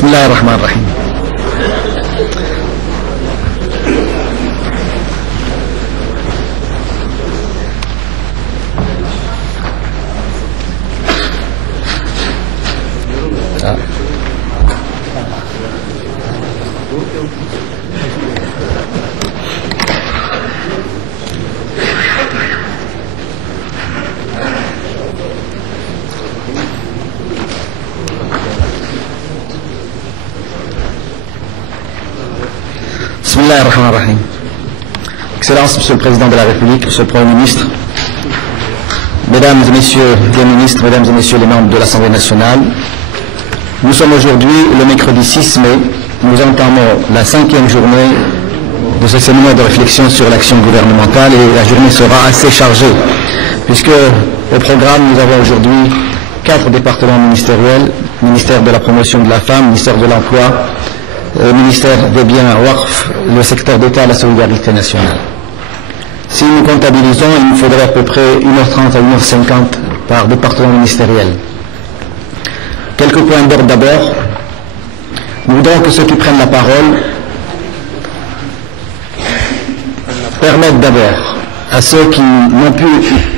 بسم الله الرحمن الرحيم. Bismillahirrahmanirrahim. Excellence, Monsieur le Président de la République, Monsieur le Premier ministre, Mesdames et Messieurs les ministres, Mesdames et Messieurs les membres de l'Assemblée nationale, nous sommes aujourd'hui le mercredi 6 mai, nous entamons la 5e journée de ce séminaire de réflexion sur l'action gouvernementale et la journée sera assez chargée puisque au programme nous avons aujourd'hui 4 départements ministériels, ministère de la promotion de la femme, ministère de l'emploi, ministère des biens WAQF, le secteur d'État et la solidarité nationale. Si nous comptabilisons, il nous faudrait à peu près 1h30 à 1h50 par département ministériel. Quelques points d'ordre d'abord. Nous voudrons que ceux qui prennent la parole permettent d'abord à ceux qui n'ont pu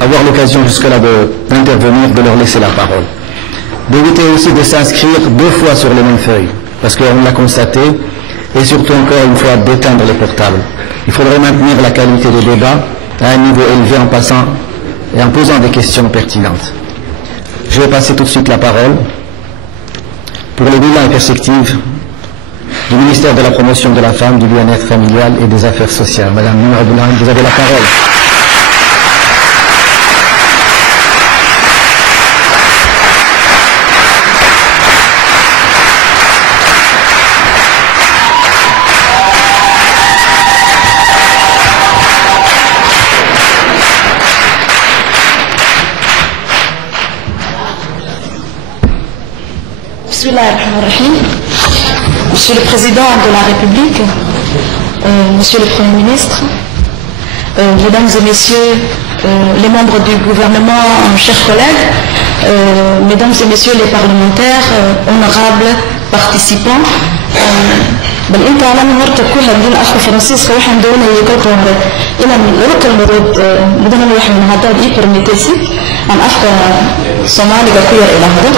avoir l'occasion jusque-là d'intervenir, de leur laisser la parole. D'éviter aussi de s'inscrire 2 fois sur les mêmes feuilles, parce qu'on l'a constaté, et surtout encore une fois d'éteindre les portables. Il faudrait maintenir la qualité des débats à un niveau élevé en passant et en posant des questions pertinentes. Je vais passer tout de suite la parole pour le bilan et perspectives du ministère de la promotion de la femme, du bien-être familial et des affaires sociales. Madame Noura Boulane, vous avez la parole. Monsieur le Président de la République, Monsieur le Premier ministre, Mesdames et Messieurs les membres du gouvernement, chers collègues, Mesdames et Messieurs les parlementaires, honorables participants, بالإنت أنا مرت كل هذين أخو فرنسيس خوحن دونا يقولون إن لوك المرود مدن الواحد من هذا يبرميتسي أن أخو صومالي كوير إلى هذا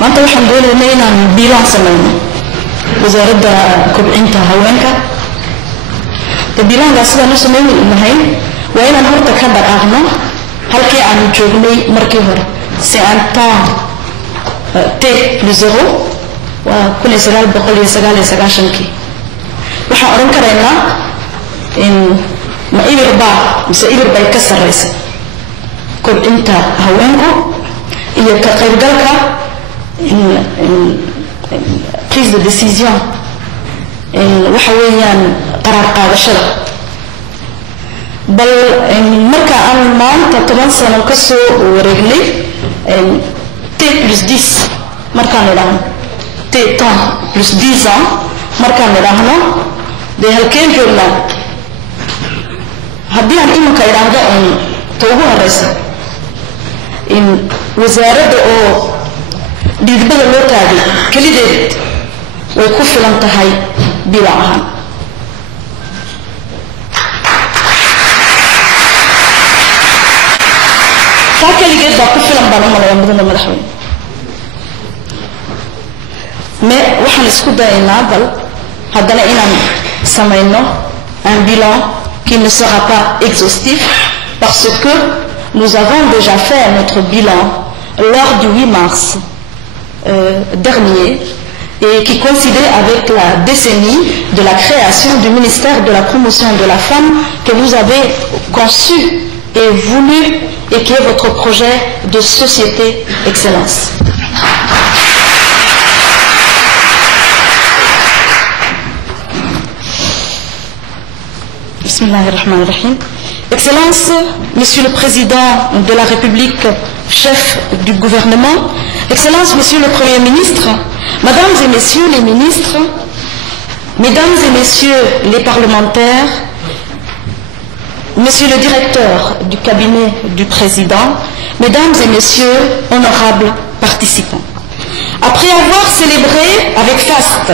maanta waxaan doonaynaa inaan biilaan samayno wasaaradda kobcinta haweenka biilaankaas sidaan u samayn lahayn waa inaan horta ka dhaqaaqno halkii aanu joognay markii hore si aan taa T+0 waa 1999kii waxaan oran karaynaa in ma ibirba mise ibirba ka sarreysa kobcinta haweenku iyo ka qaybgalka une prise de décision waxa weeyaan qaraar qaadashada bal marka aan maanta 10 sano ka soo wareegnay T+10 markaan idhaahno T+10 ans markaan idhaahno dee halkeen joognaa haddii aan iminka idhaahdo ta ugu horeysa in wasaaradda oo dhiidbada loo taagay kelideed way ku filan tahay bila ahaan taa keligeed baa ku filan baan u malayaa mudane madaxweyne waxaan isku dayaynaa bal haddana inaan samayno un bilan qui ne sera pas exhaustif parce que nous avons déjà fait notre bilan lors du 8 mars dernier et qui coïncidait avec la décennie de la création du ministère de la promotion de la femme que vous avez conçu et voulu et qui est votre projet de société excellence. Bismillahirrahmanirrahim. Excellence, Monsieur le Président de la République, chef du gouvernement, Excellence, Monsieur le Premier ministre, Mesdames et Messieurs les ministres, Mesdames et Messieurs les parlementaires, Monsieur le directeur du cabinet du Président, Mesdames et Messieurs, honorables participants. Après avoir célébré avec faste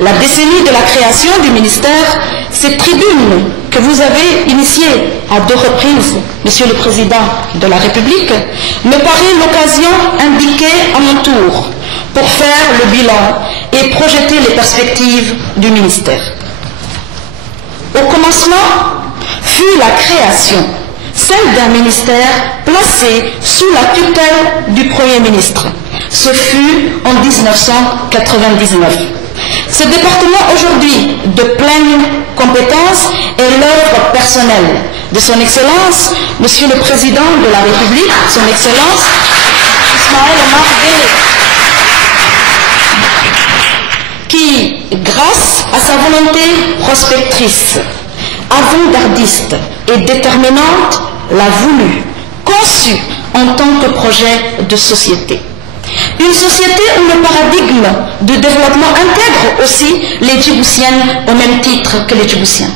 la décennie de la création du ministère, cette tribune que vous avez initiée à 2 reprises, Monsieur le Président de la République, me paraît l'occasion indiquée à mon tour pour faire le bilan et projeter les perspectives du ministère. Au commencement fut la création, celle d'un ministère placé sous la tutelle du Premier ministre. Ce fut en 1999. Ce département aujourd'hui de pleine compétence est l'œuvre personnelle de son Excellence, Monsieur le Président de la République, son Excellence Ismaël Omar Guelleh, qui, grâce à sa volonté prospectrice, avant-gardiste et déterminante, l'a voulu, conçu en tant que projet de société. Une société où le paradigme de développement intègre aussi les Djiboutiennes au même titre que les Djiboutiens.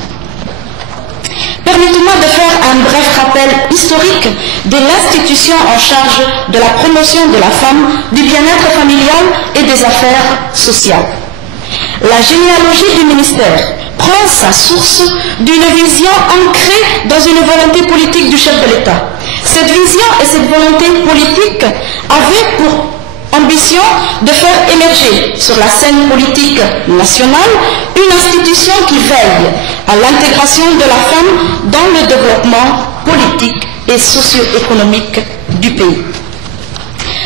Permettez-moi de faire un bref rappel historique de l'institution en charge de la promotion de la femme, du bien-être familial et des affaires sociales. La généalogie du ministère prend sa source d'une vision ancrée dans une volonté politique du chef de l'État. Cette vision et cette volonté politique avaient pour ambition de faire émerger sur la scène politique nationale une institution qui veille à l'intégration de la femme dans le développement politique et socio-économique du pays.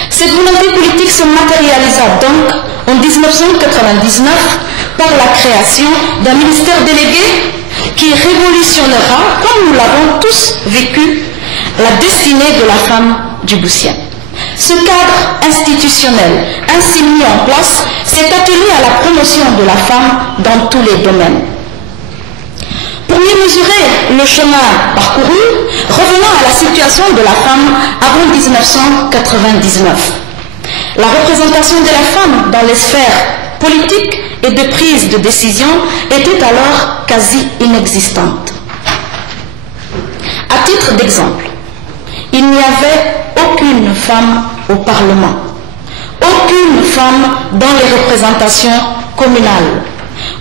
Cette volonté politique se matérialisa donc en 1999 par la création d'un ministère délégué qui révolutionnera, comme nous l'avons tous vécu, la destinée de la femme djiboutienne. Ce cadre institutionnel ainsi mis en place s'est attelé à la promotion de la femme dans tous les domaines. Pour mieux mesurer le chemin parcouru, revenons à la situation de la femme avant 1999. La représentation de la femme dans les sphères politiques et de prise de décision était alors quasi inexistante. À titre d'exemple, il n'y avait aucune femme au Parlement, aucune femme dans les représentations communales,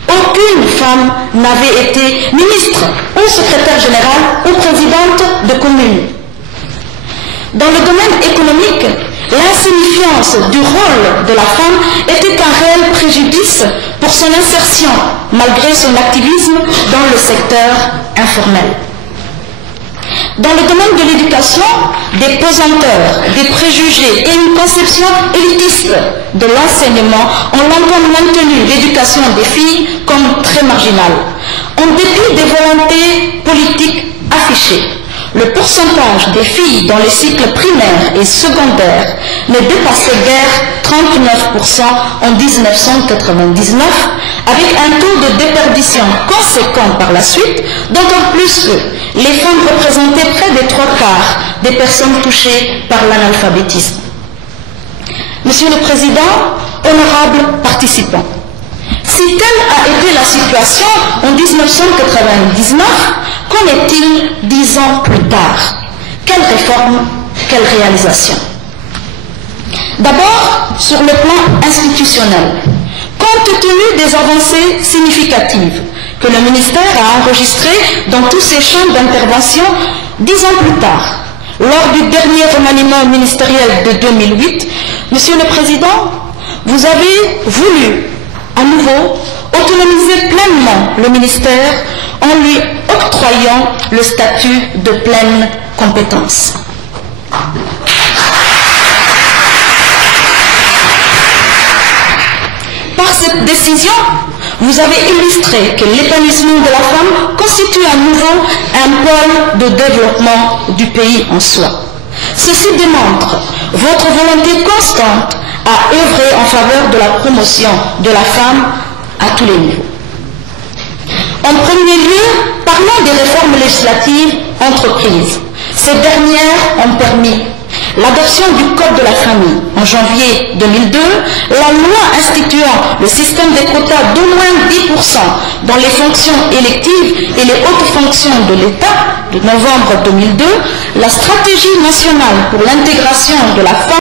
aucune femme n'avait été ministre ou secrétaire générale ou présidente de commune. Dans le domaine économique, l'insignifiance du rôle de la femme était un réel préjudice pour son insertion, malgré son activisme dans le secteur informel. Dans le domaine de l'éducation, des pesanteurs, des préjugés et une conception élitiste de l'enseignement ont longtemps maintenu l'éducation des filles comme très marginale. En dépit des volontés politiques affichées, le pourcentage des filles dans les cycles primaires et secondaires ne dépassait guère 39% en 1999, avec un taux de déperdition conséquent par la suite, d'autant plus que les femmes représentaient près des 3/4 des personnes touchées par l'analphabétisme. Monsieur le Président, honorables participants, si telle a été la situation en 1999, qu'en est-il 10 ans plus tard? Quelle réforme, quelle réalisation? D'abord, sur le plan institutionnel, compte tenu des avancées significatives que le ministère a enregistrées dans tous ses champs d'intervention 10 ans plus tard, lors du dernier remaniement ministériel de 2008, Monsieur le Président, vous avez voulu à nouveau autonomiser pleinement le ministère en lui octroyant le statut de pleine compétence. Par cette décision, vous avez illustré que l'épanouissement de la femme constitue à nouveau un pôle de développement du pays en soi. Ceci démontre votre volonté constante à œuvrer en faveur de la promotion de la femme à tous les niveaux. En premier lieu, parlons des réformes législatives entreprises. Ces dernières ont permis l'adoption du Code de la famille en janvier 2002, la loi instituant le système des quotas d'au moins 10% dans les fonctions électives et les hautes fonctions de l'État de novembre 2002, la stratégie nationale pour l'intégration de la femme